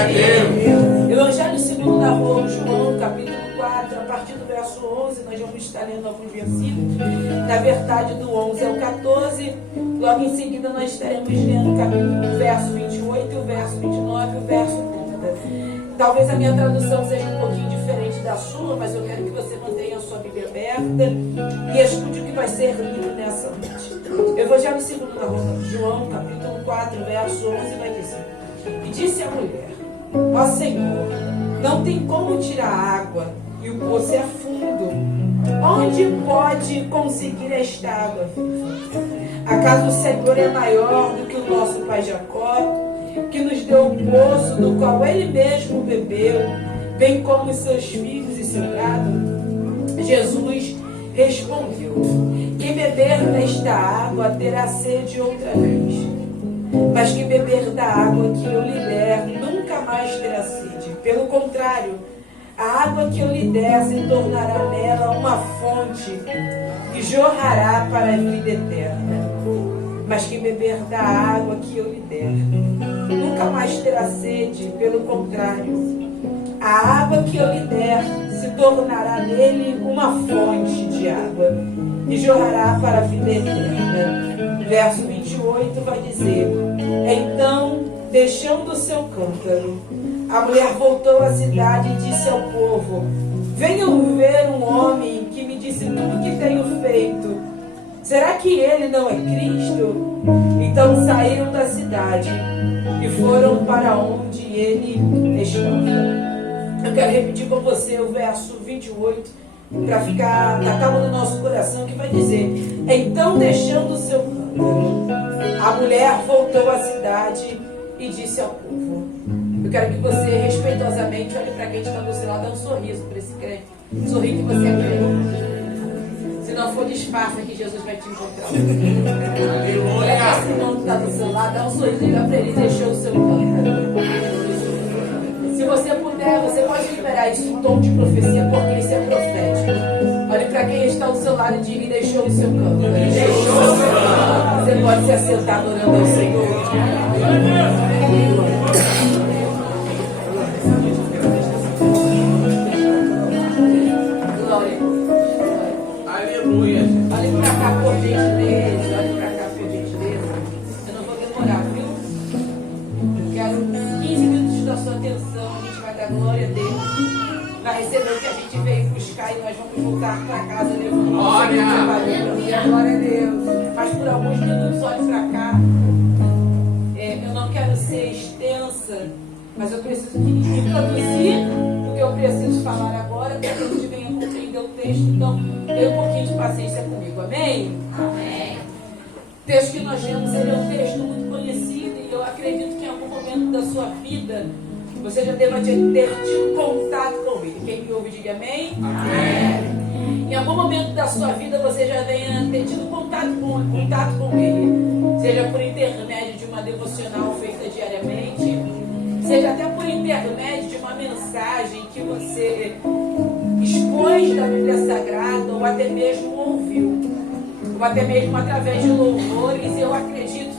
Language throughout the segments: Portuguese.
a Deus. Evangelho segundo narrou João, capítulo 4, a partir do verso 11, nós vamos estar lendo alguns versículos. Na verdade, do 11 ao 14, logo em seguida nós estaremos lendo o verso 28, o verso 29 e o verso 30. Talvez a minha tradução seja um pouquinho diferente da sua, mas eu quero que você mantenha a sua Bíblia aberta e escute o que vai ser lido nessa noite. Evangelho segundo João, capítulo 4, verso 11, vai dizer: E disse a mulher: Ó Senhor, não tem como tirar água, e o poço é fundo. Onde pode conseguir esta água viva? Acaso o Senhor é maior do que o nosso pai Jacó, que nos deu o poço do qual ele mesmo bebeu, bem como seus filhos e seu gado? Jesus respondeu: Quem beber desta água terá sede outra vez, mas quem beber da água que eu lhe der nunca mais terá sede. Pelo contrário, a água que eu lhe der se tornará nela uma fonte que jorrará para a vida eterna. Mas quem beber da água que eu lhe der nunca mais terá sede. Pelo contrário, a água que eu lhe der se tornará nele uma fonte de água e jorrará para a vida eterna. Verso 28 vai dizer: Então, deixando o seu cântaro, a mulher voltou à cidade e disse ao povo: Venham ver um homem que me disse tudo o que tenho feito. Será que ele não é Cristo? Então saíram da cidade e foram para onde ele estava. Eu quero repetir com você o verso 28 para ficar na calma do nosso coração, que vai dizer: Então, deixando o seu cântaro, a mulher voltou à cidade e disse ao povo. Eu quero que você respeitosamente olhe para quem está do seu lado, dá um sorriso para esse crente. Sorri que você é crente. Se não for, disfarça que Jesus vai te encontrar. Olha para esse irmão que está do seu lado, dá um sorriso, diga para ele: deixou o seu cântaro. Se você puder, você pode liberar isso em tom de profecia, porque isso é profético. Olhe para quem está ao seu lado e diga: deixou o seu cântaro. Você pode se assentar adorando ao Senhor. Olhe para cá, por gentileza. Olhe para cá, por gentileza. Eu não vou demorar, viu? Eu quero 15 minutos da sua atenção. A gente vai dar glória a Deus. Vai receber o que a gente veio buscar e nós vamos voltar para casa levando glória a Deus. Mas por alguns minutos, olhe para cá. Eu não quero ser extensa, mas eu preciso introduzir o que eu preciso falar agora, para que a gente venha compreender o texto. Então, tenha um pouquinho de paciência comigo, amém? Amém. O texto que nós lemos, ele é um texto muito conhecido, e eu acredito que em algum momento da sua vida você já deva ter tido contato com ele. Quem me ouve, diga amém? Amém. Em algum momento da sua vida você já tenha tido contato com ele, seja por intermédio de uma devocional feita diariamente, seja até por intermédio de uma mensagem que você expôs da Bíblia Sagrada, ou até mesmo ouviu, ou até mesmo através de louvores. Eu acredito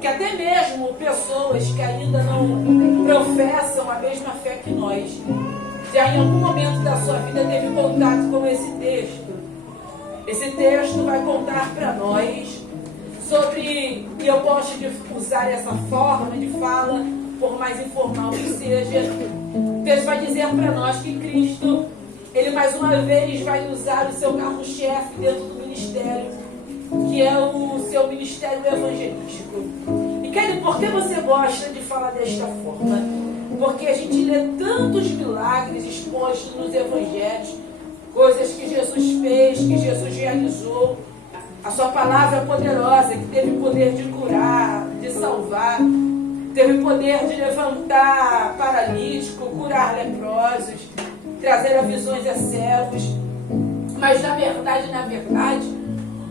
que até mesmo pessoas que ainda não professam a mesma fé que nós, já em algum momento da sua vida teve contato com esse texto. Esse texto vai contar para nós sobre, e eu gosto de usar essa forma de fala, por mais informal que seja, o texto vai dizer para nós que Cristo, ele mais uma vez vai usar o seu carro-chefe dentro do ministério, que é o seu ministério evangelístico. E Kelly, por que você gosta de falar desta forma? Porque a gente lê tantos milagres expostos nos evangelhos, coisas que Jesus fez, que Jesus realizou, a sua palavra poderosa, que teve poder de curar, de salvar, teve poder de levantar paralítico, curar leprosos, trazer a visões a cegos. Mas na verdade,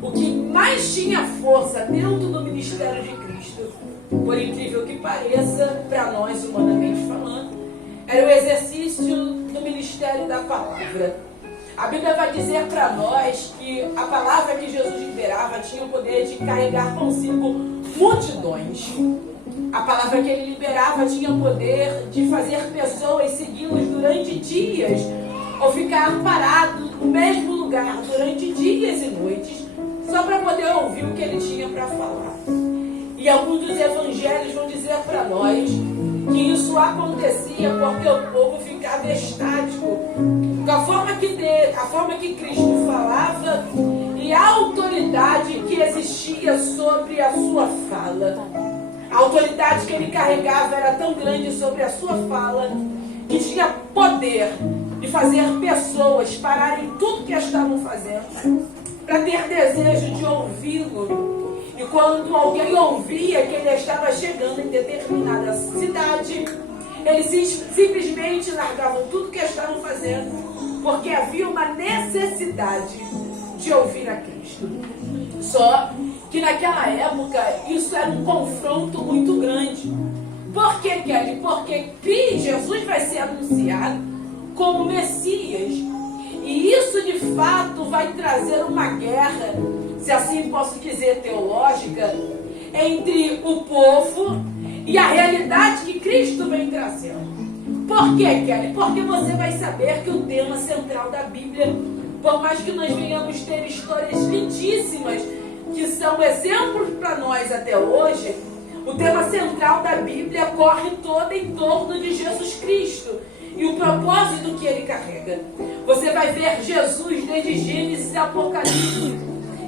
o que mais tinha força dentro do ministério de Cristo, por incrível que pareça, para nós humanamente falando, era o exercício do ministério da palavra. A Bíblia vai dizer para nós que a palavra que Jesus liberava tinha o poder de carregar consigo multidões. A palavra que ele liberava tinha poder de fazer pessoas segui-los durante dias ou ficar parados no mesmo lugar durante dias e noites só para poder ouvir o que ele tinha para falar. E alguns dos evangelhos vão dizer para nós que isso acontecia porque o povo ficava estático com a forma que Cristo falava e a autoridade que existia sobre a sua fala. A autoridade que ele carregava era tão grande sobre a sua fala que tinha poder de fazer pessoas pararem tudo que estavam fazendo para ter desejo de ouvi-lo. E quando alguém ouvia que ele estava chegando em determinada cidade, eles simplesmente largavam tudo que estavam fazendo, porque havia uma necessidade de ouvir a Cristo. Só que naquela época isso era um confronto muito grande. Por que, Kelly? Porque Jesus vai ser anunciado como Messias. E isso de fato vai trazer uma guerra, se assim posso dizer, teológica, entre o povo e a realidade que Cristo vem trazendo. Por quê, Kelly? Porque você vai saber que o tema central da Bíblia, por mais que nós venhamos ter histórias lindíssimas, que são exemplos para nós até hoje, o tema central da Bíblia corre todo em torno de Jesus Cristo e o propósito que ele carrega. Você vai ver Jesus desde Gênesis e Apocalipse.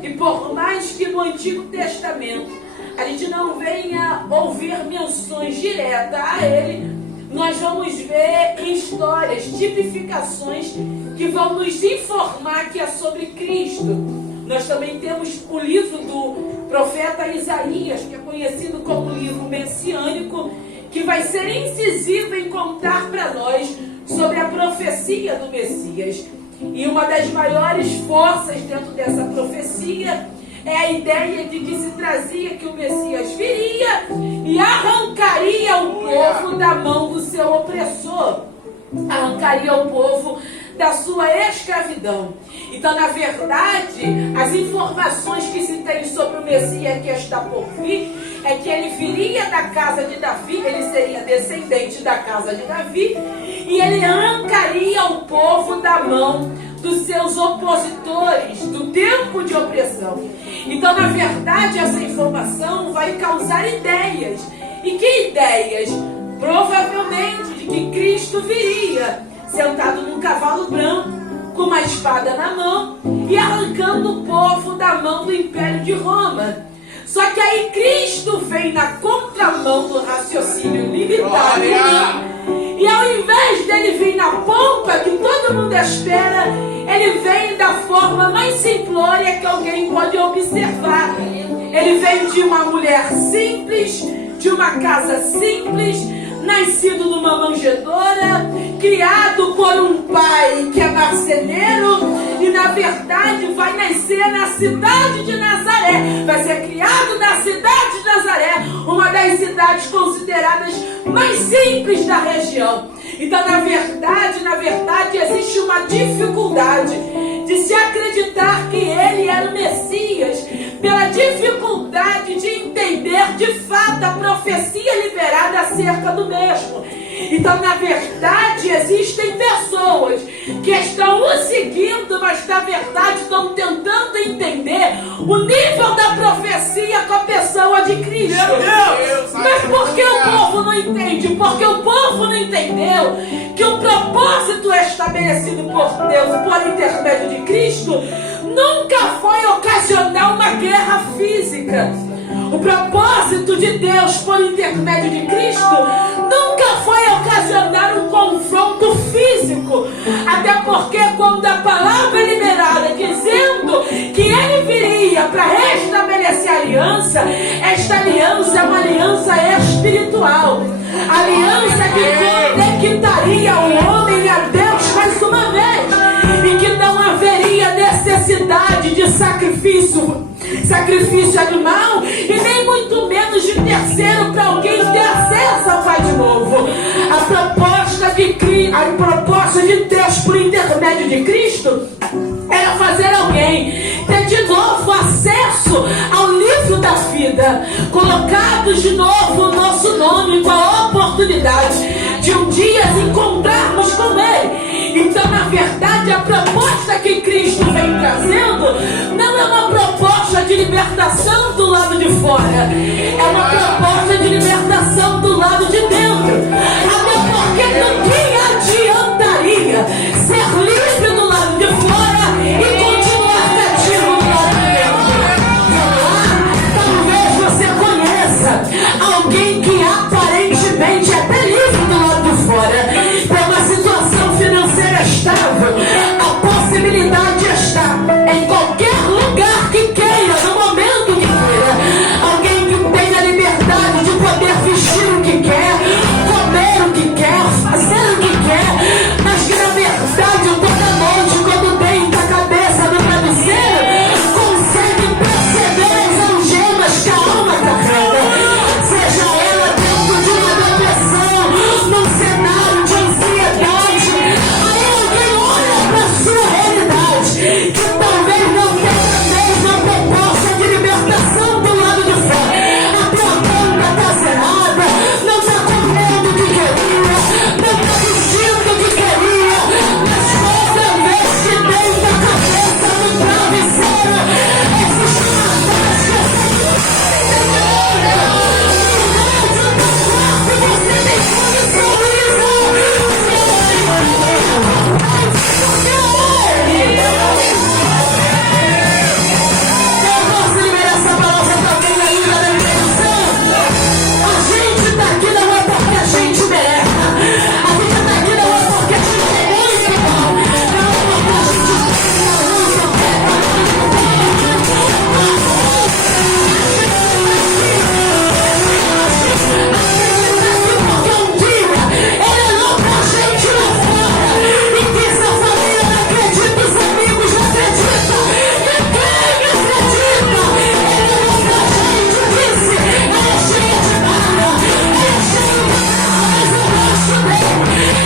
E por mais que no Antigo Testamento a gente não venha ouvir menções diretas a ele, nós vamos ver histórias, tipificações que vão nos informar que é sobre Cristo. Nós também temos o livro do profeta Isaías, que é conhecido como livro messiânico, que vai ser incisivo em contar para nós sobre a profecia do Messias. E uma das maiores forças dentro dessa profecia é a ideia de que se trazia que o Messias viria e arrancaria o povo da mão do seu opressor, arrancaria o povo da sua escravidão. Então, na verdade, as informações que se tem sobre o Messias que está por vir é que ele viria da casa de Davi, ele seria descendente da casa de Davi, e ele arrancaria o povo da mão dos seus opositores, do tempo de opressão. Então, na verdade, essa informação vai causar ideias. E que ideias? Provavelmente de que Cristo viria sentado num cavalo branco, com uma espada na mão e arrancando o povo da mão do Império de Roma. Só que aí Cristo vem na contramão do raciocínio limitado e ao invés dele vir na pompa que todo mundo espera, ele vem da forma mais simplória que alguém pode observar. Ele vem de uma mulher simples, de uma casa simples, nascido numa manjedoura, criado por um pai que é marceneiro e na verdade vai nascer na cidade de Nazaré, vai ser criado na cidade de Nazaré, uma das cidades consideradas mais simples da região. Então na verdade existe uma dificuldade de se acreditar que ele era o Messias, pela dificuldade de entender de fato a profecia liberada acerca do mesmo. Então, na verdade, existem pessoas que estão o seguindo, mas na verdade estão tentando entender o nível da profecia com a pessoa de Cristo. Mas por que o povo não entende? Porque o povo não entendeu que o propósito estabelecido por Deus por intermédio de Cristo nunca foi ocasionar uma guerra física. O propósito de Deus por intermédio de Cristo nunca foi ocasionar um confronto físico. Até porque quando a palavra é liberada dizendo que ele viria para restabelecer a aliança, esta aliança é uma aliança espiritual. Aliança que conectaria o homem a Deus mais uma vez. E que não haveria necessidade de sacrifício animal e nem muito menos de terceiro para alguém ter acesso ao Pai de novo. A proposta de Deus por intermédio de Cristo era fazer alguém ter de novo acesso ao livro da vida, colocados de novo no nome, com a oportunidade de um dia encontrarmos com Ele. Então, na verdade, a proposta que Cristo vem trazendo não é uma proposta de libertação do lado de fora, é uma proposta de libertação do lado de dentro. Até porque do que adiantaria ser livre do lado de fora e continuar cativo do lado de dentro? Talvez você conheça alguém que aparentemente é até livre do lado de fora, tem uma situação financeira estável, a possibilidade está em qualquer lugar que queira, no momento que queira. Alguém que tem a liberdade de poder vestir o que quer, comer o que quer, fazer o que quer, mas que na verdade toda noite, quando deita a cabeça no travesseiro, consegue perceber as algemas que a alma carrega, seja ela dentro de uma depressão, num cenário de ansiedade. Aí alguém olha para a sua realidade, que talvez não tenha a mesma proposta de libertação do lado de fora. A tua conta está zerada, não está comendo o que queria, não está vestindo o que queria, mas toda vez que deita a cabeça no travesseiro, existe uma taxa. Você tem condição eu posso liberar essa palavra também na ilha da libertação. A gente está aqui não é porque a gente merece. A gente está aqui não é porque a gente é muito bom. Não é porque a gente porque um dia ele olhou pra gente lá fora e disse: a família não acredita, os amigos não acreditam, ninguém acredita. Ele olhou pra gente e disse: ela é cheia de barra, ela é cheia de barra, mas eu gosto dele, eu gosto dela. Cantar um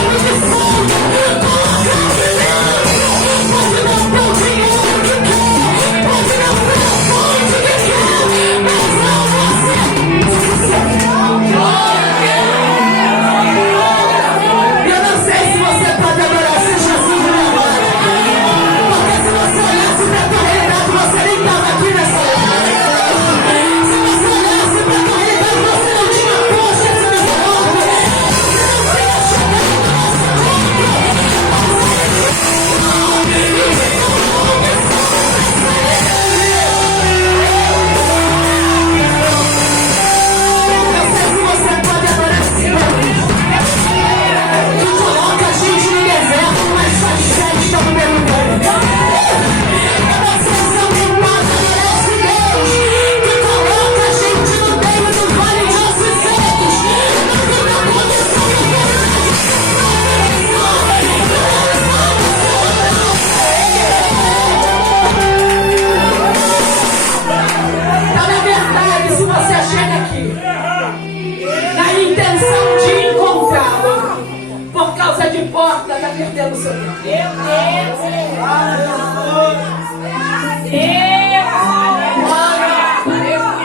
nome de fogo, colocar o dinheiro, pode não ter o dinheiro que quer, pode não ter a fonte que quer, mas não você. Eu não sei se você pode adorar esse Jesus agora, porque se você olhasse para a tua realidade, você nem estava aqui nessa hora. Se você olhasse para a tua realidade, você não tinha posto esse microfone, você não tinha chegado no nosso não sei se você pode adorar esse Deus que coloca a gente no deserto, mas faz festa no meu lugar. Eu não sei se alguém pode adorar esse Deus que coloca a gente no meio do vale de ossos secos, mas não dá condição de Então, na verdade, se você chega aqui na intenção de encontrá-lo, por causa de porta, está perdendo o seu tempo.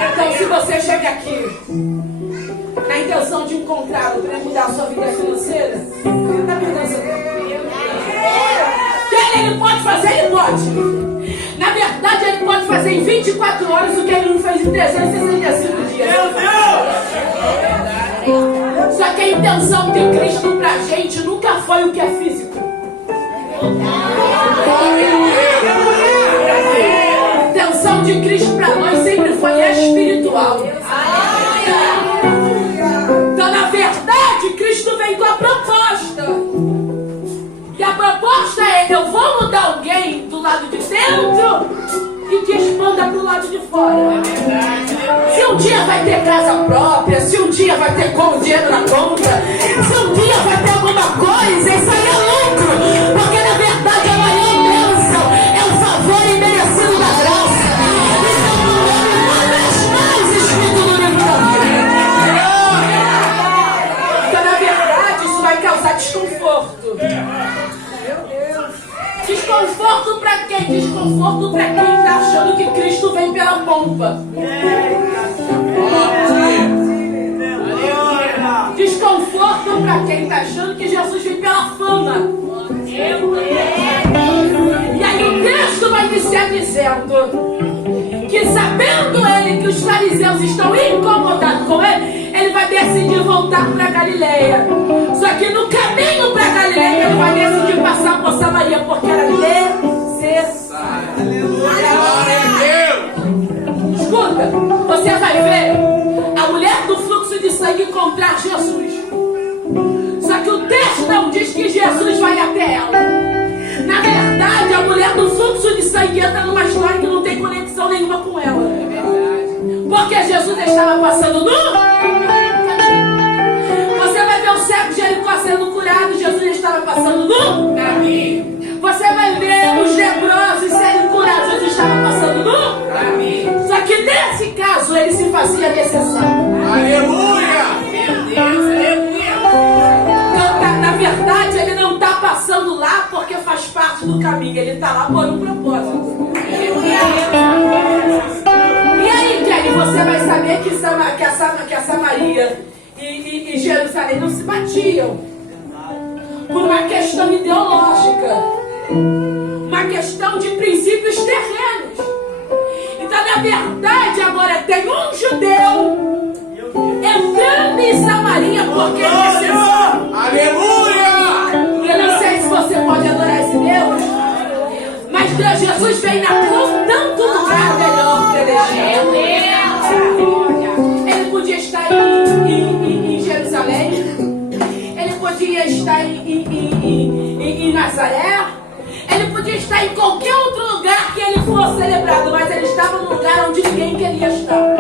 Então, se você chega aqui na intenção de encontrá-lo para mudar a sua vida financeira, está perdendo o seu tempo. Que ele pode fazer, ele pode. Na verdade, ele pode fazer em 24 horas o que ele não fez em 365 dias. Só que a intenção de Cristo pra gente nunca foi o que é físico. A intenção de Cristo pra nós sempre foi espiritual. Então, na verdade, Cristo vem com a proposta. E a proposta é: eu vou mudar alguém do lado de dentro e te expanda para o lado de fora. Se um dia vai ter casa própria, se um dia vai ter dinheiro na conta, se um dia vai ter alguma coisa, isso aí é lucro, porque na verdade a maior bênção é o favor imerecido da graça. Então não é uma vez mais escrito no livro da vida. Então, na verdade, isso vai causar desconforto. Desconforto pra quem? Desconforto pra quem tá achando que Cristo vem pela pompa. para quem está achando que Jesus vem pela fama. E aí o texto vai iniciar dizendo que, sabendo ele que os fariseus estão incomodados com ele vai decidir voltar para Galileia. Só que no caminho para Galileia ele vai decidir passar por Samaria, porque era necessário. Escuta, você vai ver a mulher do fluxo de sangue encontrar Jesus. Só que o texto não diz que Jesus vai até ela. Na verdade, a mulher do fluxo de sangue entra numa história que não tem conexão nenhuma com ela. Porque Jesus estava passando no... Você vai ver o cego de Jericó sendo curado, Jesus estava passando no caminho. Você vai ver os leprosos serem curados, Jesus estava passando no caminho. Só que nesse caso ele se fazia necessário. Aleluia! Meu Deus, aleluia! Na verdade, ele não está passando lá porque faz parte do caminho, ele está lá por um propósito. E aí, Kelly, você vai saber que a Samaria e Jerusalém não se batiam por uma questão ideológica, uma questão de princípios terrenos. Então, na verdade, agora tem um judeu entrando em Samaria porque é necessário. Aleluia! Eu não sei se você pode adorar esse Deus, mas Deus, Jesus vem na cruz tanto lugar melhor que ele. Ele podia estar em Jerusalém, ele podia estar em Nazaré, ele podia estar em qualquer outro lugar que ele fosse celebrado, mas ele estava no lugar onde ninguém queria estar.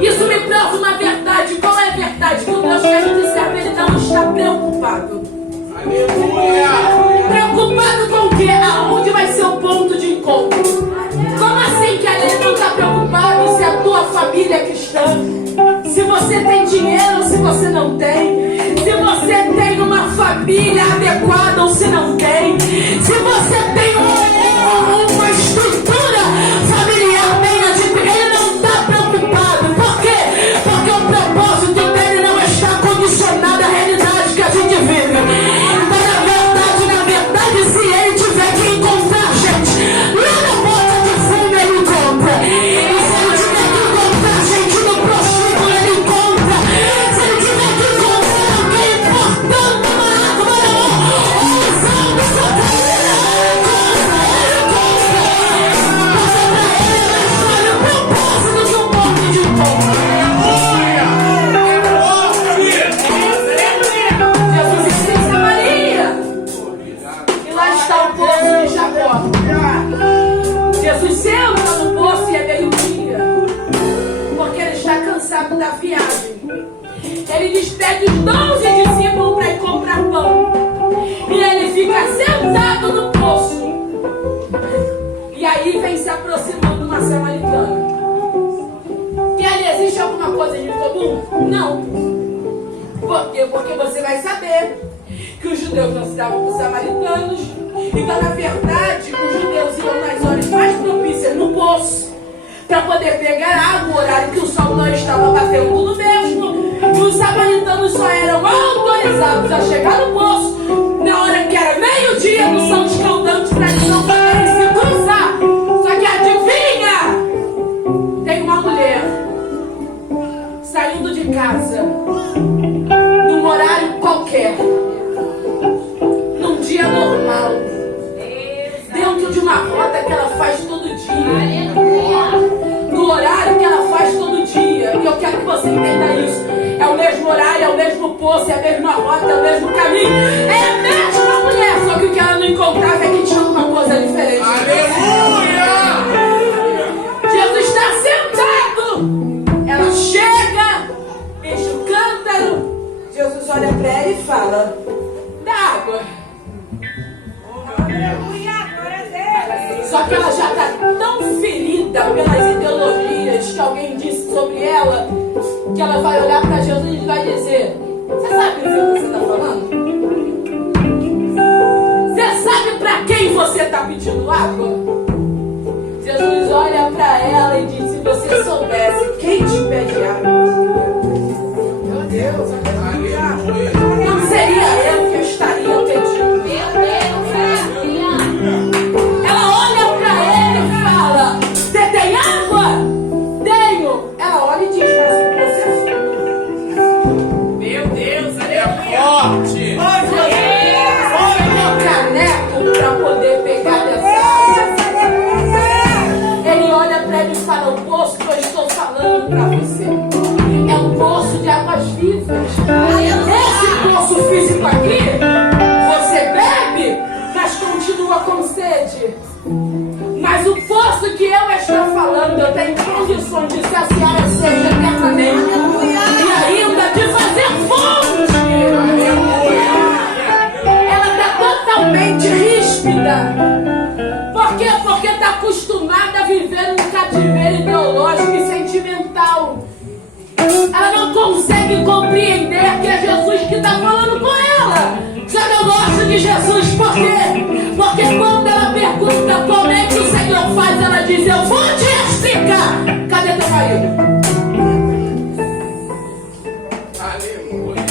Isso me prova uma verdade. Qual é a verdade? Que o Deus que a gente serve, ele não está preocupado. Aleluia! Preocupado com o quê? Aonde vai ser o ponto de encontro? Como assim que ele não está preocupado se a tua família é cristã? Se você tem dinheiro ou se você não tem? Se você tem uma família adequada ou se não tem? Se você tem uma estrutura familiar bem adquirida, ele não está preocupado. Por quê? Porque o propósito dele não está condicionado à realidade que a gente vive. Então, na verdade, se ele tiver que encontrar gente lá na porta de fundo, ele encontra. E se ele tiver que encontrar gente no prostíbulo, ele encontra. Se ele tiver que encontrar alguém importando uma água, usando sua carreira, ele encontra. Mas é pra ele a história, o propósito de um ponto de encontro. Jesus está em Samaria. E lá está o poço de Jacó. Jesus senta no poço e é meio-dia, porque ele está cansado da viagem. Ele despede os 12 discípulos para ir comprar pão. E ele fica sentado no poço. E aí vem se aproximando uma samaritana. E ali existe alguma coisa de comum? Não. Por quê? Porque você vai saber que os judeus não se davam com os samaritanos. Então, na verdade, os judeus iam nas horas mais propícias no poço para poder pegar água, o horário que o sol não estava batendo no mesmo. E os samaritanos só eram autorizados a chegar no poço na hora que era meio-dia, no sol escaldante, para eles não poderem se cruzar. Só que adivinha? Tem uma mulher saindo de casa num horário qualquer, num dia normal, dentro de uma rota que ela faz todo dia, no horário que ela faz todo dia. E eu quero que você entenda isso. É o mesmo horário, é o mesmo poço, é a mesma rota, é o mesmo caminho, é a mesma mulher, só que o que ela não encontrava é que tinha alguma coisa diferente. Aleluia! Jesus está sentado, ela chega, enche o cântaro, Jesus olha para ela e fala: dá água. Só que ela já está tão ferida pelas ideologias que alguém disse sobre ela, que ela vai olhar para Jesus e vai dizer: você sabe o que você está falando? Você sabe para quem você está pedindo água? Jesus olha para ela e diz: se você soubesse quem te pede água. Meu Deus, aleluia. poço de águas vivas. Esse poço físico aqui, você bebe, mas continua com sede. Mas o poço que eu estou falando, eu tenho condições de saciar a sede eternamente. E ainda de fazer fonte. Ela está totalmente ríspida. Por quê? Porque está acostumada a viver um cativeiro ideológico e sentimental. Ela não consegue compreender que é Jesus que está falando com ela. Sabe, eu gosto de Jesus, por quê? Porque quando ela pergunta como é que o Senhor faz, ela diz, eu vou te explicar. Cadê teu marido? Aleluia.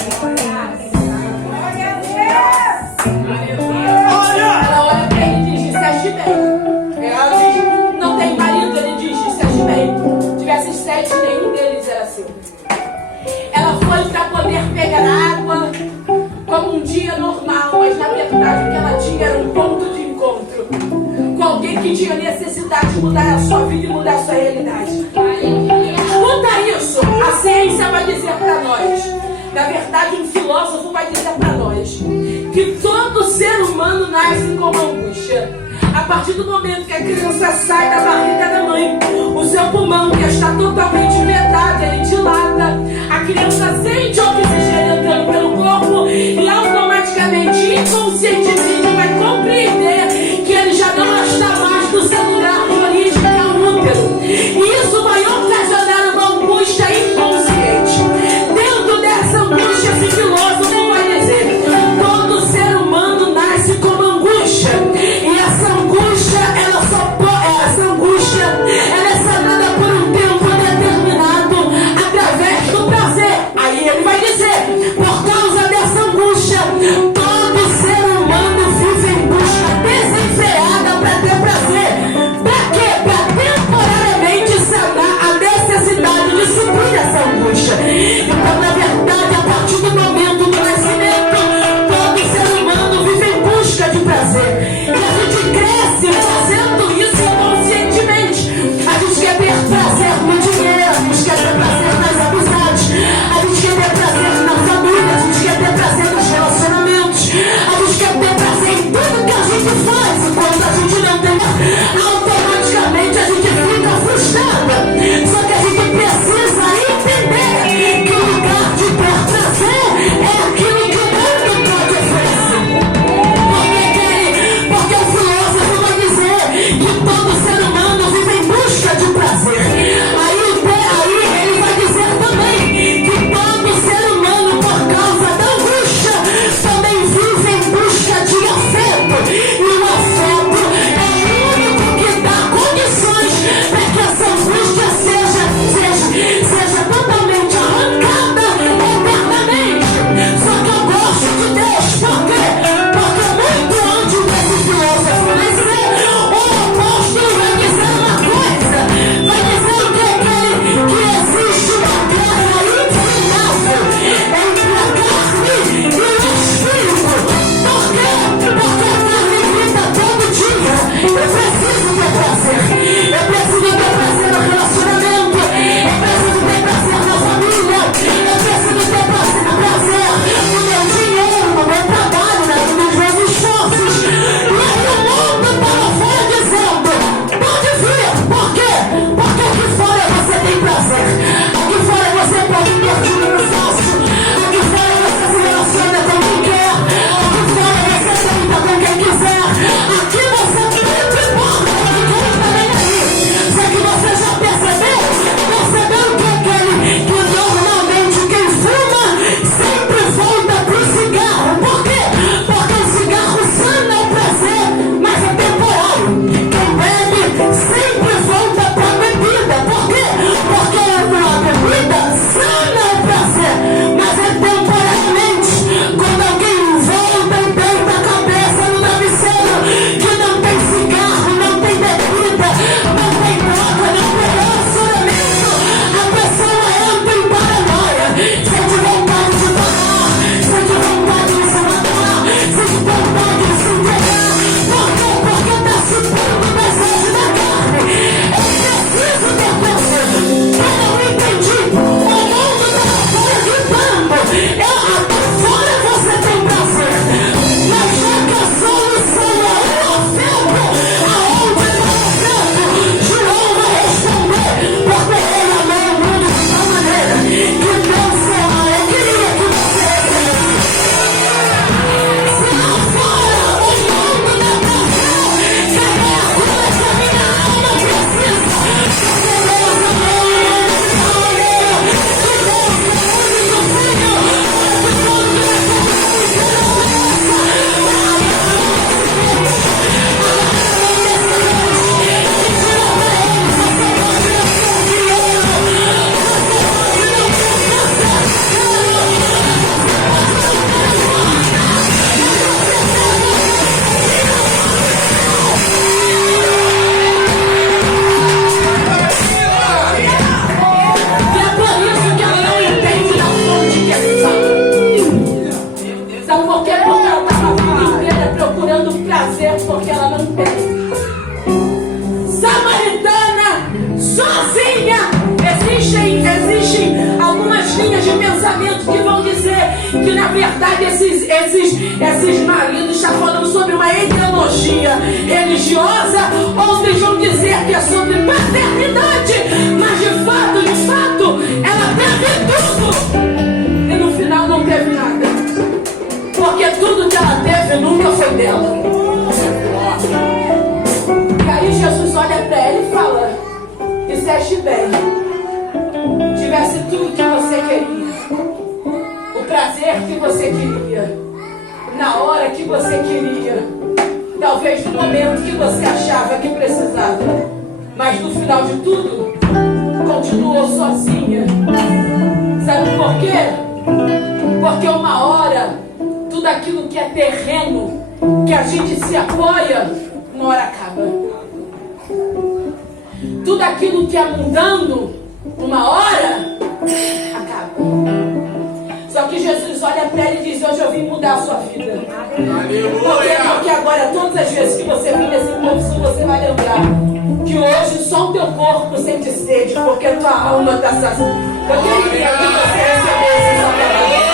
Ela olha para ele e diz, disseste bem. Ela diz, não tem marido, ele diz, disseste bem. Tivesse 7, nenhum deles era seu. Ela foi para poder pegar água como um dia normal, mas na verdade o que ela tinha era um ponto de encontro com alguém que tinha necessidade de mudar a sua vida e mudar a sua realidade. Escuta isso, a ciência vai dizer para nós, na verdade um filósofo vai dizer para nós, que todo ser humano nasce com uma angústia. A partir do momento que a criança sai da barriga da mãe, o seu pulmão, que está totalmente vedado, ele dilata. A criança sente oxigênio entrando pelo corpo e automaticamente, inconscientemente, vai compreender que ele já não está mais no seu lugar de origem, que é o útero. E isso vai ocasionar uma angústia inconsciente. Dentro dessa angústia, esse filósofo vai dizer, todo ser humano nasce com uma angústia. E essa angústia, ela é sanada por um tempo determinado através do prazer. pensamentos que vão dizer que na verdade esses maridos estão falando sobre uma ideologia religiosa, outros vão dizer que é sobre paternidade, mas de fato, ela teve tudo e no final não teve nada, porque tudo que ela teve nunca foi dela. E aí Jesus olha para ela e fala: disseste bem, tivesse tudo que você queria, o prazer que você queria, na hora que você queria, talvez no momento que você achava que precisava, mas no final de tudo continuou sozinha. Sabe por quê? Porque uma hora tudo aquilo que é terreno, que a gente se apoia, uma hora acaba. Tudo aquilo que é mundano, uma hora acaba. Só que Jesus olha para ela e diz: hoje eu vim mudar a sua vida. Porque agora, todas as vezes que você vir nesse poço, você vai lembrar que hoje só o teu corpo sente sede, porque a tua alma está saciada. Eu queria que você recebesse essa palavra.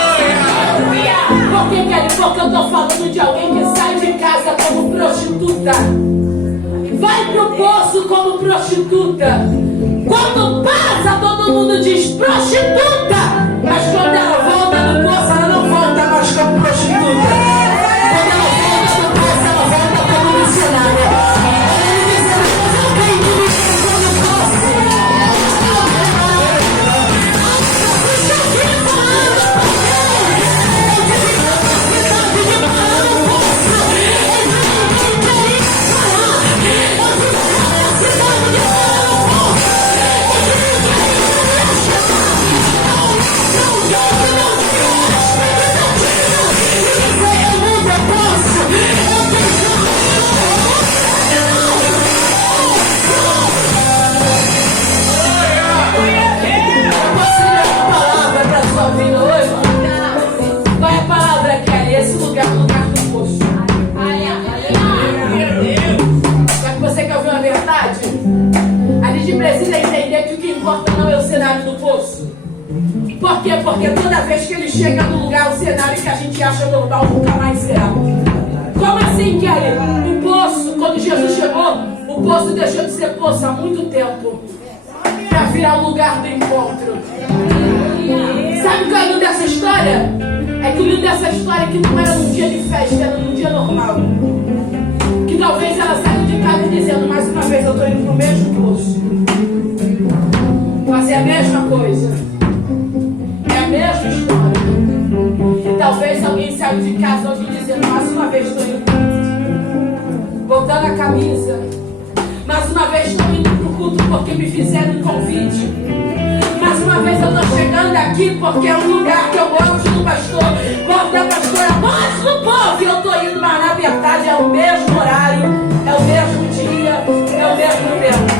Por que, Kelly? Porque eu estou falando de alguém que sai de casa como prostituta, vai pro poço como prostituta. Quando passa, todo mundo diz prostituta, mas quando ela volta do poço, ela não volta mais como prostituta. Quando ela volta do poço, ela volta como missionária. Ele diz: eu tenho que me esquecer no poço. Precisa entender que o que importa não é o cenário do poço. Por quê? Porque toda vez que ele chega no lugar, o cenário que a gente acha normal nunca mais será. Como assim, Kelly? O poço, quando Jesus chegou, o poço deixou de ser poço há muito tempo para virar o lugar do encontro. Sabe qual é o lindo dessa história? É que o lindo dessa história é que não era num dia de festa, era num dia normal. Que talvez ela saiu de casa dizendo: mais uma vez eu estou indo pro mesmo poço, fazer a mesma coisa, é a mesma história. E talvez alguém saiu de casa hoje dizendo: mais uma vez estou indo, botando a camisa, mais uma vez estou indo pro culto porque me fizeram um convite, mais uma vez eu estou chegando aqui porque é um lugar que eu gosto do pastor, gosto da pastora, gosto do povo, e eu estou indo, mas na verdade é o mesmo horário, é o mesmo dia, é o mesmo tempo.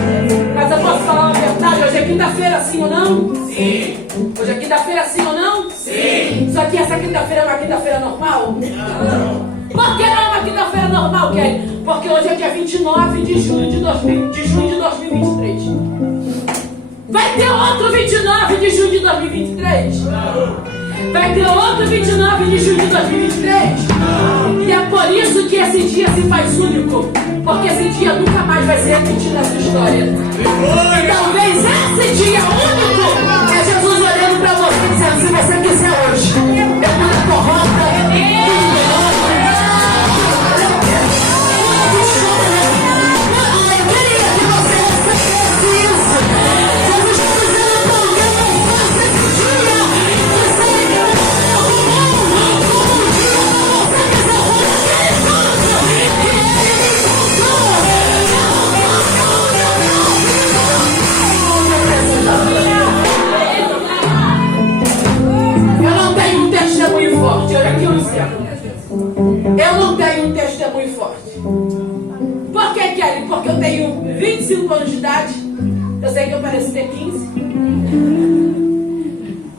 Mas eu posso falar uma verdade: hoje é quinta-feira, sim ou não? Sim. Hoje é quinta-feira, sim ou não? Sim. Só que essa quinta-feira é uma quinta-feira normal? Não. Por que não é uma quinta-feira normal, Kelly? Porque hoje é dia 29 de junho de 2023. Vai ter outro 29 de junho de 2023? Não. Vai ter outro 29 de junho de 2023? Não. E é por isso que esse dia se faz único, porque esse dia nunca mais vai ser repetido nessa história. E talvez esse dia único é Jesus olhando para você dizendo: se você quiser hoje, eu mudo a tua rota. Eu não tenho um testemunho forte. Por que, Kelly? Porque eu tenho 25 anos de idade. Eu sei que eu pareço ter 15.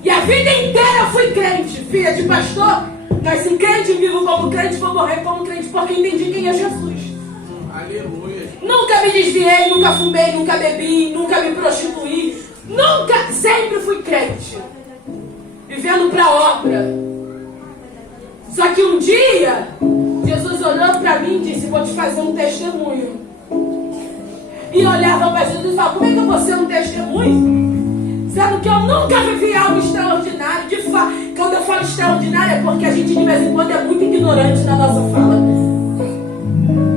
E a vida inteira eu fui crente, filha de pastor. Nasci crente, vivo como crente, vou morrer como crente, porque entendi quem é Jesus. Aleluia. Nunca me desviei, nunca fumei, nunca bebi, nunca me prostituí. Nunca, sempre fui crente. vivendo para a obra. Só que um dia, Jesus olhou para mim e disse: vou te fazer um testemunho. E eu olhava para Jesus e falava: como é que eu vou ser um testemunho? Sendo que eu nunca vivi algo extraordinário. De fato, quando eu falo extraordinário é porque a gente de vez em quando é muito ignorante na nossa fala.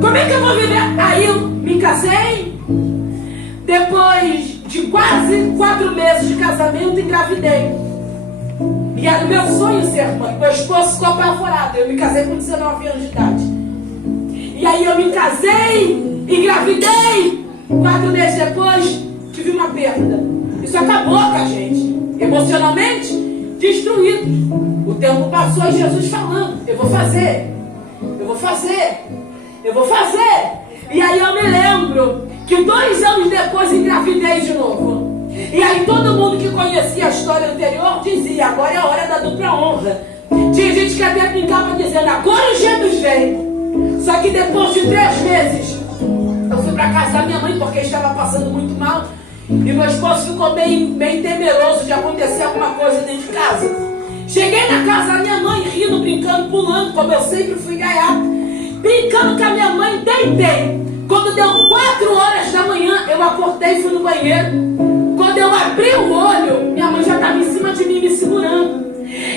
Como é que eu vou viver? Aí eu me casei. Depois de quase 4 meses de casamento, engravidei. E era o meu sonho ser mãe. Meu esposo ficou apavorado. Eu me casei com 19 anos de idade. E aí eu me casei, engravidei. 4 meses depois, tive uma perda. Isso acabou com a gente. Emocionalmente, destruído. O tempo passou e Jesus falando: eu vou fazer. Eu vou fazer. Eu vou fazer. E aí eu me lembro que 2 anos depois engravidei de novo. E aí todo mundo que conhecia a história anterior dizia: agora é a hora da dupla honra. Tinha gente que até brincava dizendo: agora os gêmeos vêm. Só que depois de 3 meses eu fui para casa da minha mãe porque estava passando muito mal. E meu esposo ficou bem temeroso de acontecer alguma coisa dentro de casa. Cheguei na casa da minha mãe rindo, brincando, pulando, como eu sempre fui gaiata. Brincando com a minha mãe, deitei. Quando deu 4 horas da manhã, eu acordei e fui no banheiro. Quando eu abri o olho, minha mãe já estava em cima de mim, me segurando.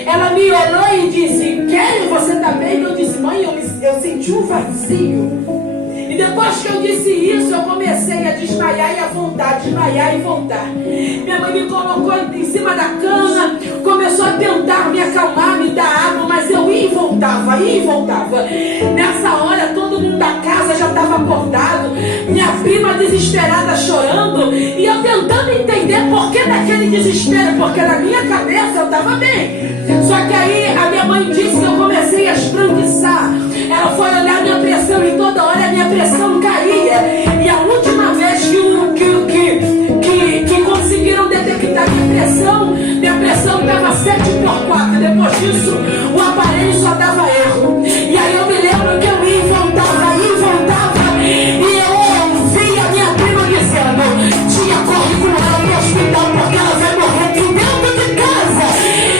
Ela me olhou e disse: Kelly, você está bem? Eu disse: mãe, eu senti um vazio. E depois que eu disse isso, eu comecei a desmaiar e a voltar, desmaiar e voltar. Minha mãe me colocou em cima da cama, começou a tentar me acalmar, me dar água, mas eu ia e voltava, ia e voltava. Nessa hora, todo mundo da casa já estava acordado, minha prima desesperada chorando, e eu tentando entender por que daquele desespero, porque na minha cabeça eu estava bem. Só que aí a minha mãe disse que eu comecei a espreguiçar. Ela foi olhar minha pressão e toda hora a minha pressão caía. E a última vez que conseguiram detectar minha pressão estava 7/4. Depois disso, o aparelho só dava erro. E aí eu me lembro que eu ia e voltava, e eu ouvi a minha prima dizendo: tia, corre com ela pro hospital porque ela vai morrer aqui dentro de casa.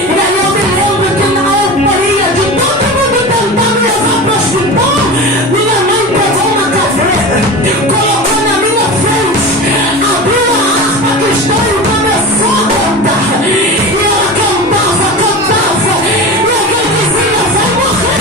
E aí eu me lembro que na euforia de todo mundo tentando levar pro hospital, minha mãe pegou uma caveira, colocou na minha frente, abriu a harpa cristã e começou a cantar. E ela cantava, e alguém dizia: vai morrer.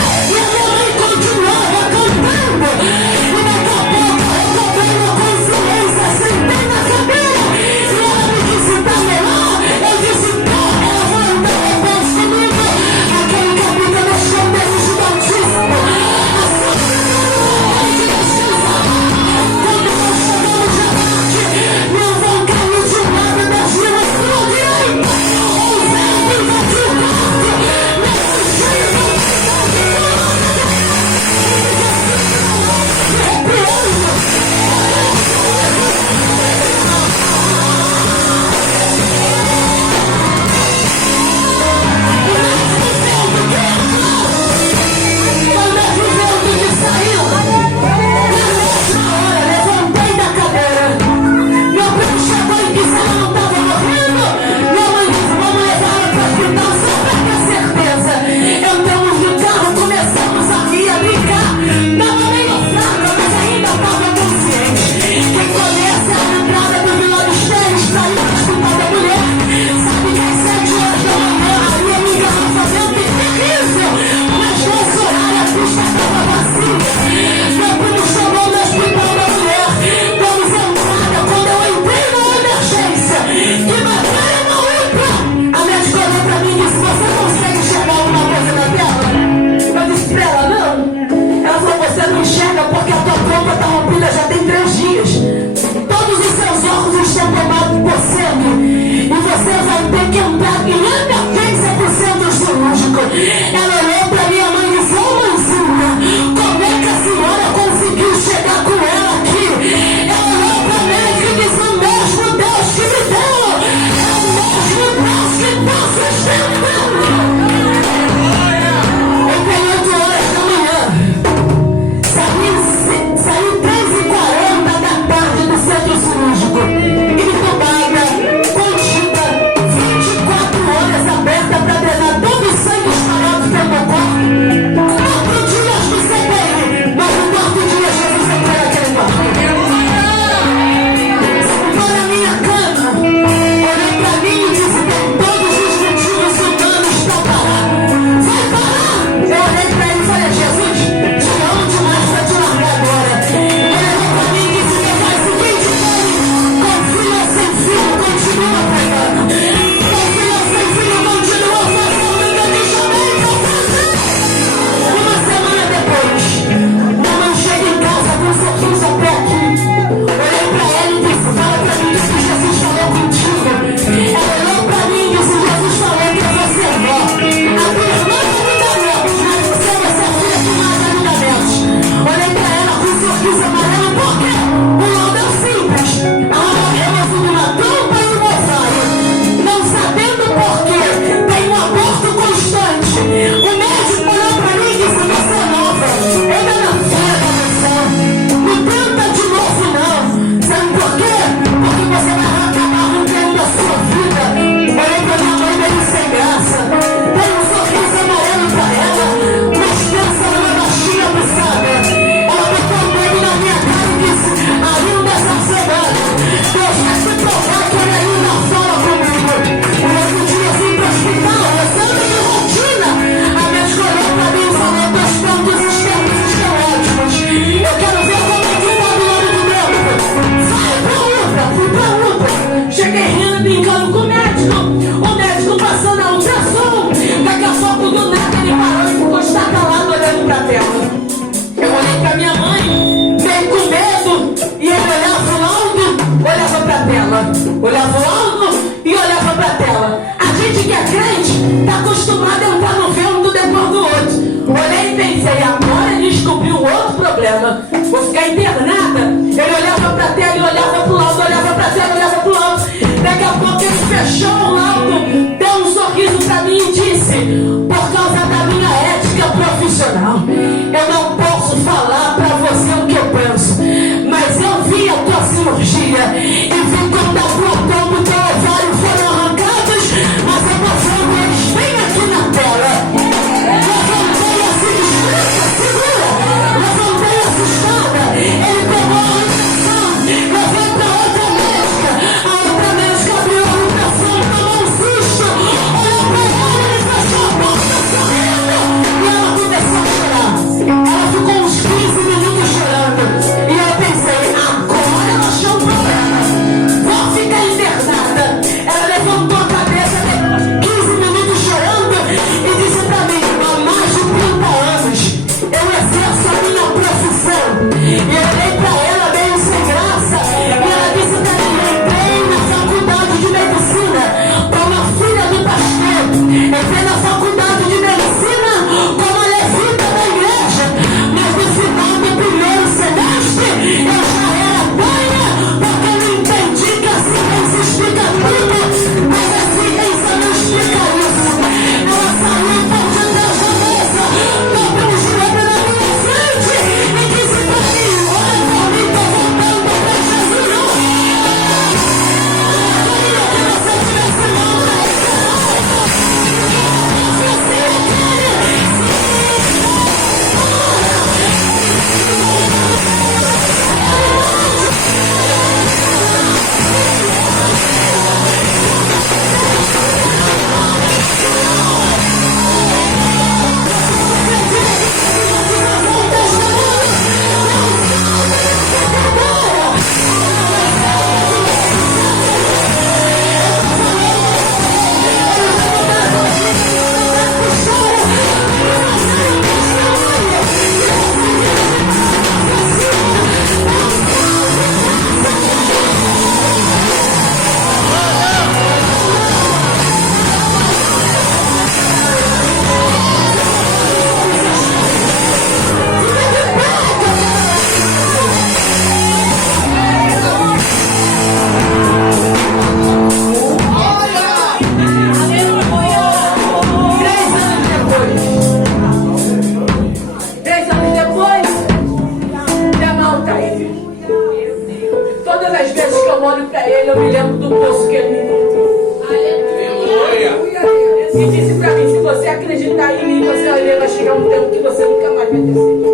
acreditar em mim, você vai ver, vai chegar um tempo que você nunca mais vai ter sede.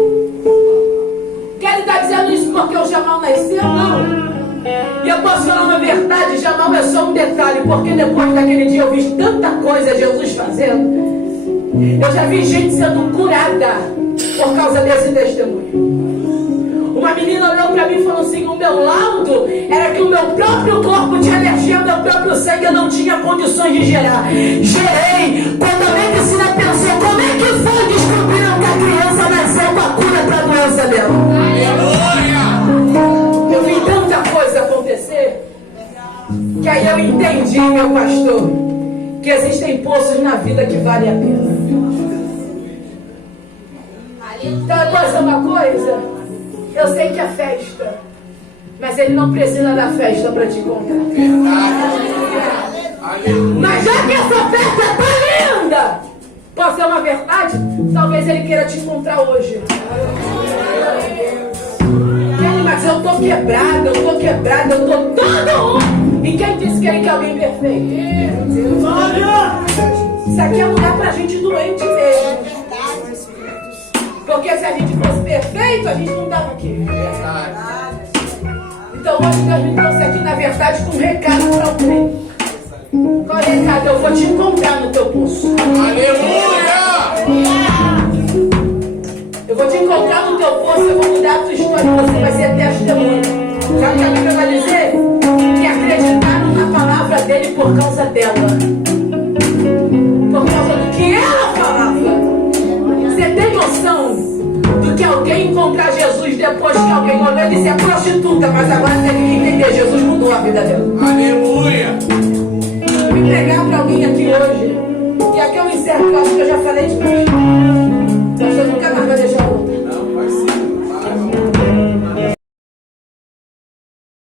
Que ele está dizendo isso porque o Jamal nasceu? Não. E eu posso falar uma verdade, Jamal é só um detalhe, porque depois daquele dia eu vi tanta coisa Jesus fazendo. Eu já vi gente sendo curada por causa desse testemunho. Uma menina olhou para mim e falou assim: o meu laudo era que o meu próprio corpo tinha alergia ao meu próprio sangue, eu não tinha condições de gerar. Gerei. Quando a medicina pensou, como é que foi? Descobriram que a criança nasceu com a cura para a doença dela. Eu vi tanta coisa acontecer que aí eu entendi, meu pastor, que existem poços na vida que valem a pena. Então eu posso dizer uma coisa, eu sei que é festa, mas ele não precisa da festa para te encontrar. Mas já que essa festa é tão linda, pode ser uma verdade, talvez ele queira te encontrar hoje. Mas eu tô quebrada, eu tô todo ruim. E quem disse que ele quer alguém perfeito? Isso aqui é lugar pra gente doente mesmo. Porque se a gente fosse perfeito, a gente não estava aqui. Então hoje Deus me trouxe aqui, na verdade, com um recado para alguém. Qual é o recado? Eu vou te encontrar no teu poço. Aleluia! Eu vou te encontrar no teu poço, eu vou mudar a tua história, você vai ser testemunha. Sabe o que a Bíblia vai dizer? Que acreditaram na palavra dele por causa dela. Por causa do que ela falava. Você tem noção do que alguém encontrar Jesus depois que alguém olhou e disse é prostituta, mas agora tem que entender, Jesus mudou a vida dela. Aleluia! Vou entregar para alguém aqui hoje. E aqui eu encerro, que eu acho que eu já falei demais. Mas eu nunca mais vou deixar voltar.